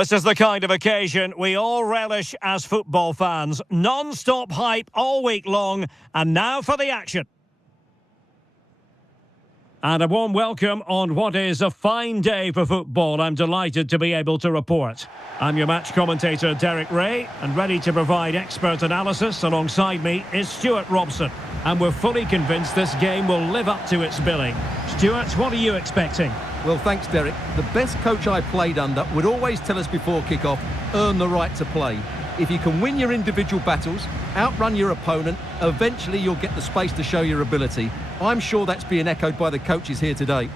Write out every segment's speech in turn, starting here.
This is the kind of occasion we all relish as football fans. Non-stop hype all week long, and now for the action. And a warm welcome on what is a fine day for football. I'm delighted to be able to report. I'm your match commentator, Derek Ray, and ready to provide expert analysis. Alongside me is Stuart Robson. And we're fully convinced this game will live up to its billing. Stuart, what are you expecting? Well, thanks, Derek. The best coach I played under would always tell us before kick-off, earn the right to play. If you can win your individual battles, outrun your opponent, eventually you'll get the space to show your ability. I'm sure that's being echoed by the coaches here today.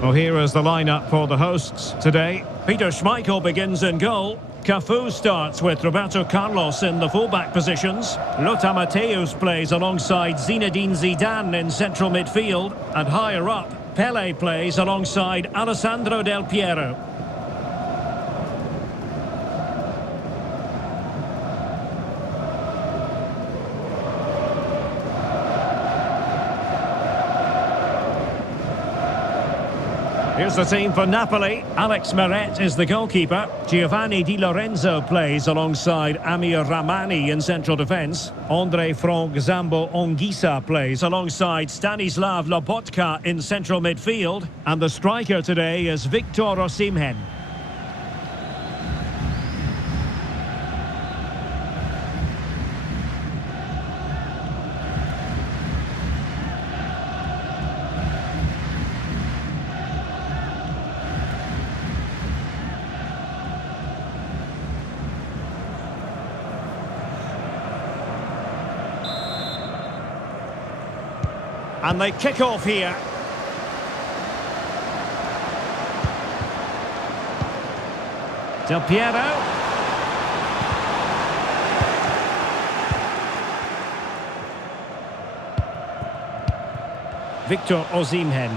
Well, here is the lineup for the hosts today. Peter Schmeichel begins in goal. Cafu starts with Roberto Carlos in the fullback positions. Lothar Matthäus plays alongside Zinedine Zidane in central midfield. And higher up, Pelé plays alongside Alessandro Del Piero. Here's the team for Napoli. Alex Meret is the goalkeeper. Giovanni Di Lorenzo plays alongside Amir Rahmani in central defence. Andre Frank Zambo Ongisa plays alongside Stanislav Lobotka in central midfield. And the striker today is Victor Osimhen. And they kick off here. Del Piero. Victor Osimhen.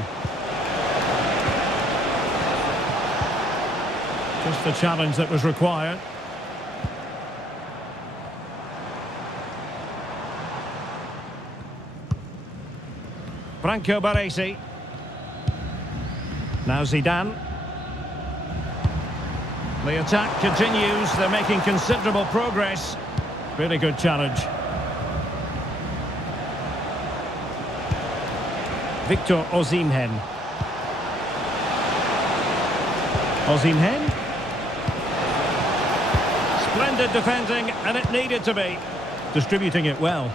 Just the challenge that was required. Franco Baresi. Now Zidane. The attack continues. They're making considerable progress. Really good challenge. Victor Osimhen. Osimhen. Splendid defending, and it needed to be. Distributing it well.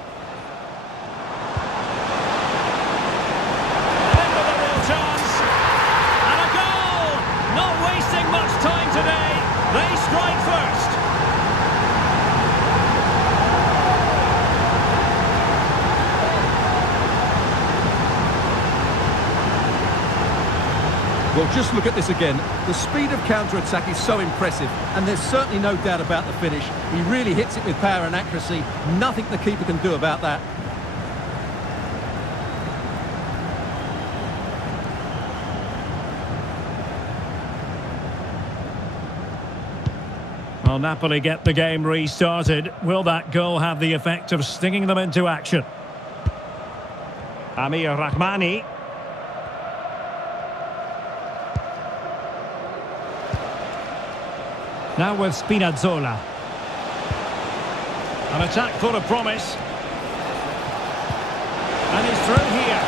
Much time today. They strike first. Well, just look at this again. The speed of counter-attack is so impressive, and there's certainly no doubt about the finish. He really hits it with power and accuracy. Nothing the keeper can do about that. Well, Napoli get the game restarted. Will that goal have the effect of stinging them into action? Amir Rahmani. Now with Spinazzola. An attack full of promise. And he's through here.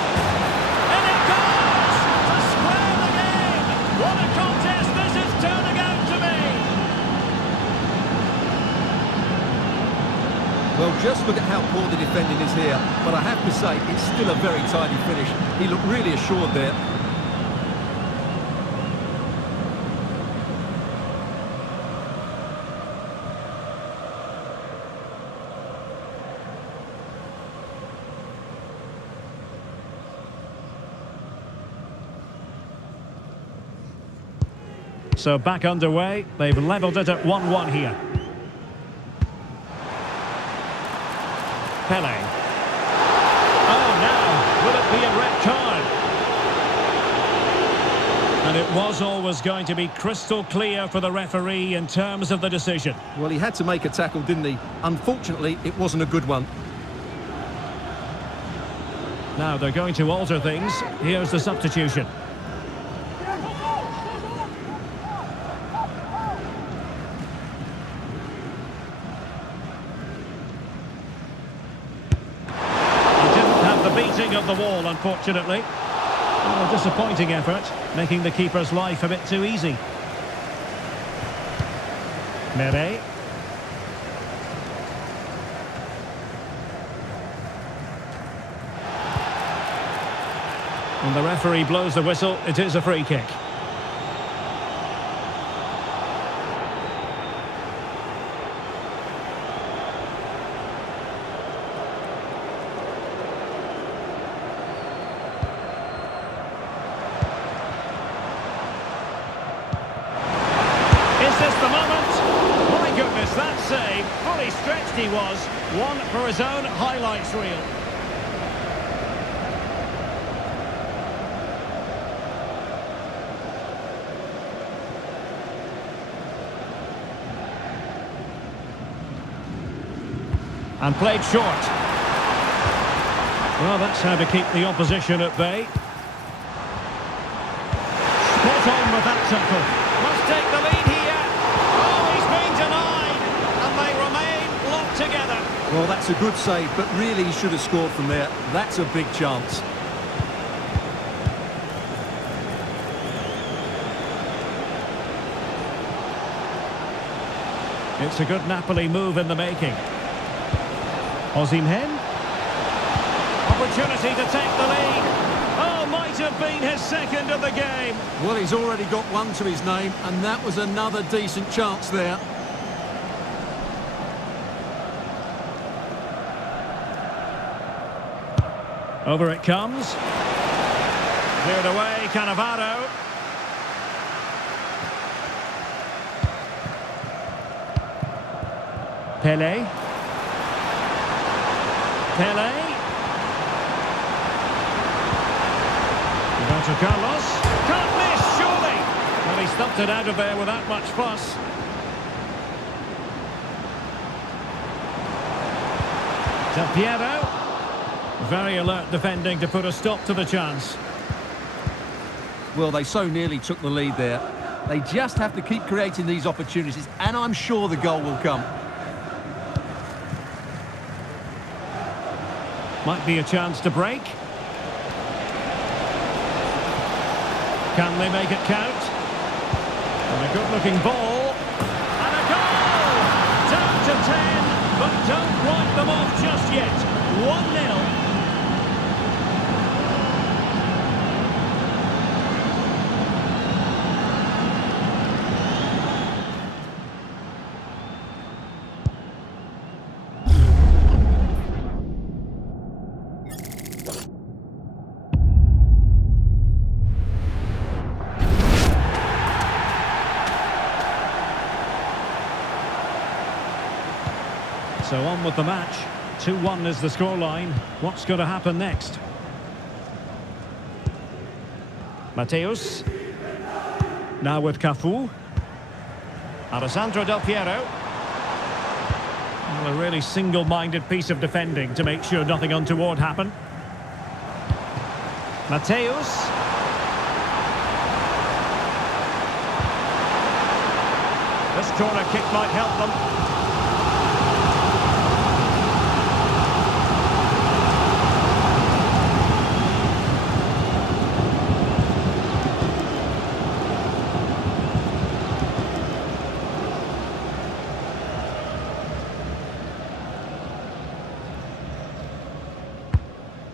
And it goes! To square the game! What a contest this is turning out to be! Well, just look at how poor the defending is here. But I have to say, it's still a very tidy finish. He looked really assured there. So back underway. They've levelled it at 1-1 here. Pelé. Oh, now, will it be a red card? And it was always going to be crystal clear for the referee in terms of the decision. Well, he had to make a tackle, didn't he? Unfortunately, it wasn't a good one. Now they're going to alter things. Here's the substitution. He didn't have the beating of the wall, unfortunately. Oh, a disappointing effort, making the keeper's life a bit too easy. Meret. And the referee blows the whistle. It is a free kick. Is this the moment? My goodness, that save. Fully stretched he was. One for his own highlights reel. And played short. Well, that's how to keep the opposition at bay. Spot on with that tackle. Must take the lead here. Oh, he's been denied. And they remain locked together. Well, that's a good save, but really he should have scored from there. That's a big chance. It's a good Napoli move in the making. Osimhen. Opportunity to take the lead. Oh, might have been his second of the game. Well, he's already got one to his name, and that was another decent chance there. Over it comes. Cleared away, Cannavaro. Pele. Roberto Carlos. Can't miss, surely. Well, he stumped it out of there without much fuss. Del Piero. Very alert defending to put a stop to the chance. Well, they so nearly took the lead there. They just have to keep creating these opportunities, and I'm sure the goal will come. Might be a chance to break. Can they make it count? And a good-looking ball. And a goal! Down to 10, but don't write them off just yet. 1-0. So on with the match. 2-1 is the scoreline. What's going to happen next? Mateus. Now with Cafu. Alessandro Del Piero. Well, a really single-minded piece of defending to make sure nothing untoward happened. Mateus. This corner kick might help them.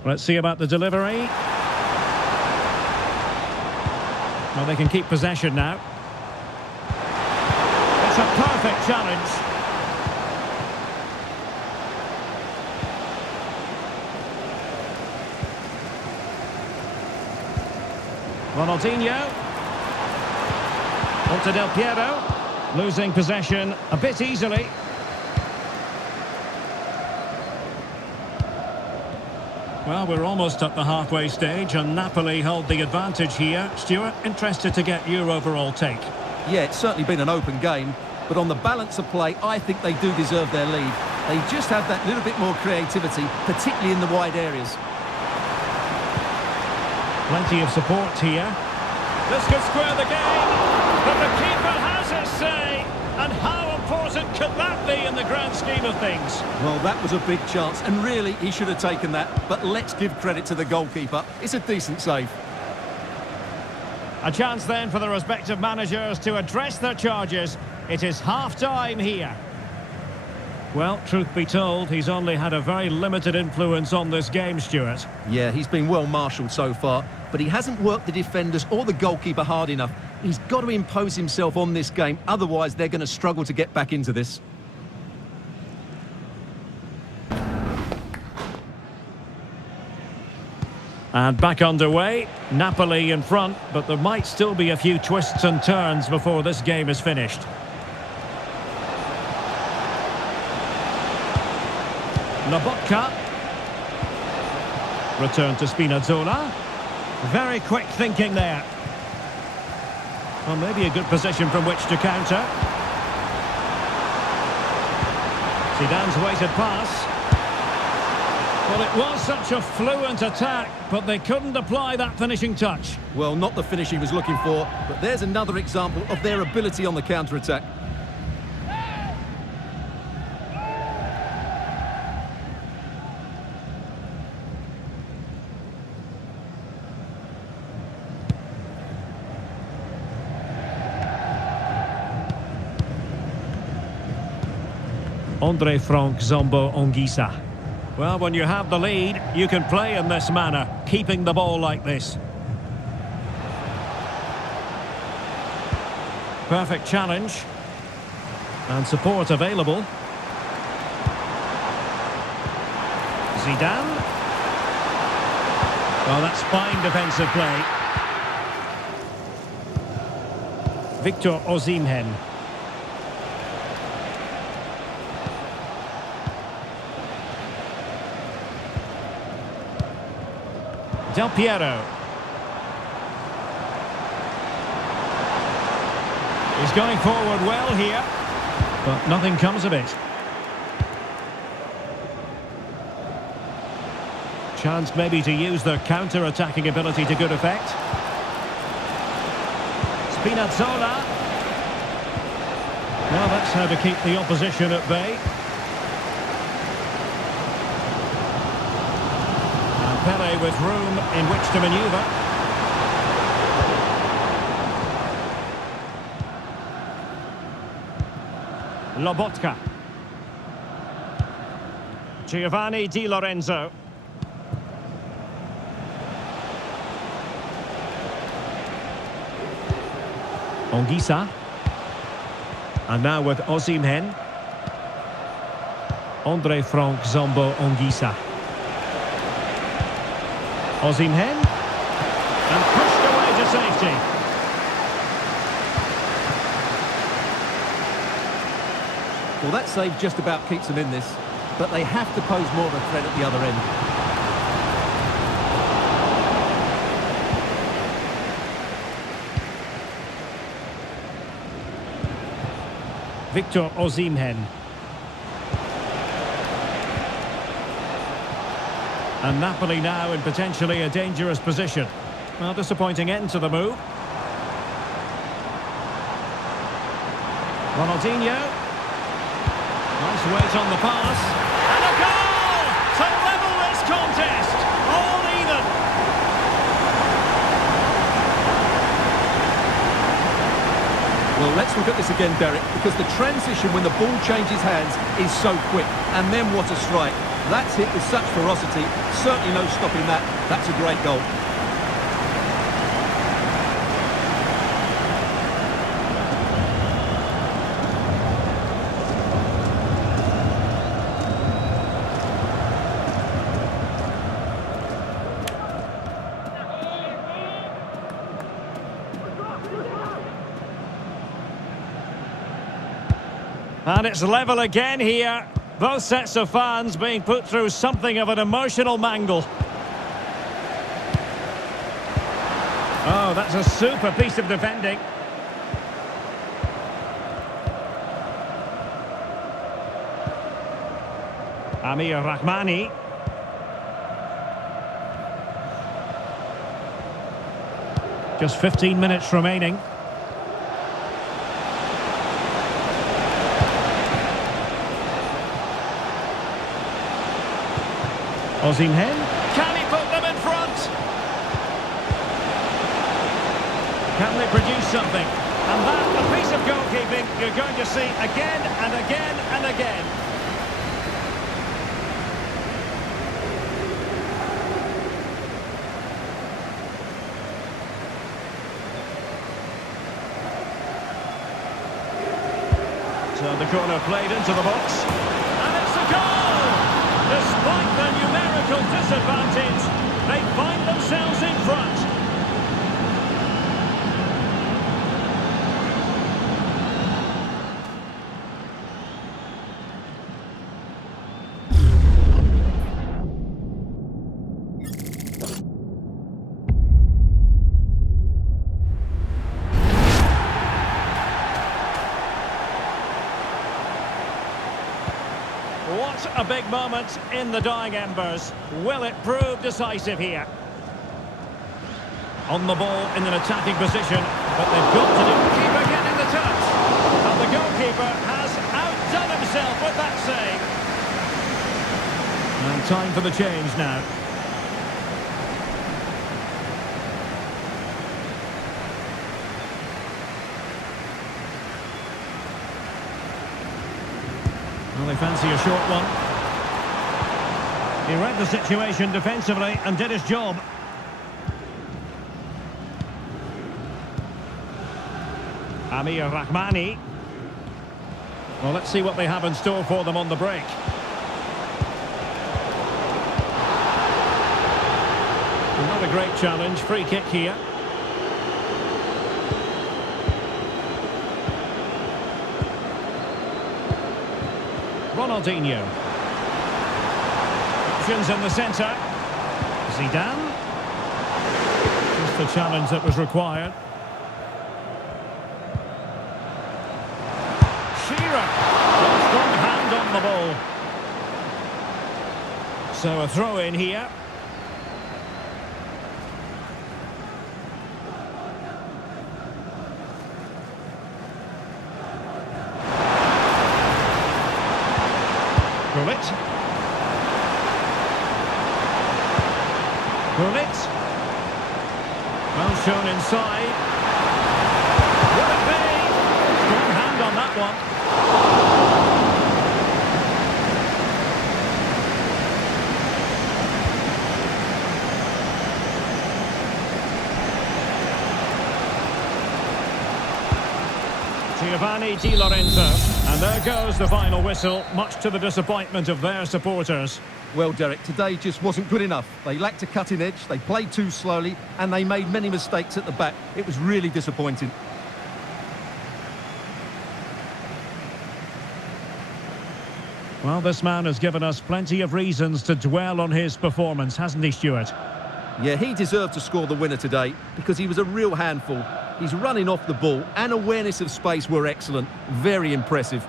Let's see about the delivery. Well, they can keep possession now. It's a perfect challenge. Ronaldinho. On to Del Piero. Losing possession a bit easily. Well, we're almost at the halfway stage and Napoli hold the advantage here. Stuart, interested to get your overall take. Yeah, it's certainly been an open game, but on the balance of play, I think they do deserve their lead. They just have that little bit more creativity, particularly in the wide areas. Plenty of support here. This could square the game, but the keeper has his say. And how important could that be in the grand scheme of things? Well, that was a big chance, and really, he should have taken that. But let's give credit to the goalkeeper. It's a decent save. A chance then for the respective managers to address their charges. It is half-time here. Well, truth be told, he's only had a very limited influence on this game, Stuart. Yeah, he's been well marshalled so far, but he hasn't worked the defenders or the goalkeeper hard enough. He's got to impose himself on this game, otherwise they're going to struggle to get back into this. And back underway, Napoli in front, but there might still be a few twists and turns before this game is finished. Lobotka. Return to Spinazzola. Very quick thinking there. Well, maybe a good position from which to counter. Zidane's weighted pass. Well, it was such a fluent attack, but they couldn't apply that finishing touch. Well, not the finish he was looking for, but there's another example of their ability on the counter-attack. Andre Frank Zombo Ongisa. Well, when you have the lead, you can play in this manner, keeping the ball like this. Perfect challenge. And support available. Zidane. Well, that's fine defensive play. Victor Osimhen. Del Piero. He's going forward well here, but nothing comes of it. Chance maybe to use their counter-attacking ability to good effect. Spinazzola. Well, that's how to keep the opposition at bay. Pele with room in which to manoeuvre. Lobotka. Giovanni Di Lorenzo. Ongisa. And now with Osimhen. Andre Frank Zombo Ongisa. Osimhen, and pushed away to safety. Well, that save just about keeps them in this, but they have to pose more of a threat at the other end. Victor Osimhen. And Napoli now in potentially a dangerous position. Well, disappointing end to the move. Ronaldinho. Nice weight on the pass. And a goal to level this contest. All even. Well, let's look at this again, Derek, because the transition when the ball changes hands is so quick. And then what a strike. That's hit with such ferocity. Certainly no stopping that. That's a great goal. And it's level again here. Both sets of fans being put through something of an emotional mangle. Oh, that's a super piece of defending. Amir Rahmani. Just 15 minutes remaining. Osimhen. Can he put them in front? Can they produce something? And that, a piece of goalkeeping you're going to see again and again and again. So the corner played into the box. And it's a goal! Despite the numerical disadvantage, they find themselves in front. What a big moment in the dying embers. Will it prove decisive here? On the ball in an attacking position, but they've got to do... Keeper getting the touch. And the goalkeeper has outdone himself with that save. And time for the change now. Well, they fancy a short one. He read the situation defensively and did his job. Amir Rahmani. Well, let's see what they have in store for them on the break. Not a great challenge. Free kick here. Ronaldinho. Options in the centre. Zidane. Just the challenge that was required. Shearer. Strong hand on the ball. So a throw in here. Gullit. Well shown inside. Will it be? Strong hand on that one. Giovanni Di Lorenzo. And there goes the final whistle, much to the disappointment of their supporters. Well, Derek, today just wasn't good enough. They lacked a cutting edge, they played too slowly, and they made many mistakes at the back. It was really disappointing. Well, this man has given us plenty of reasons to dwell on his performance, hasn't he, Stuart? Yeah, he deserved to score the winner today because he was a real handful. His running off the ball and awareness of space were excellent. Very impressive.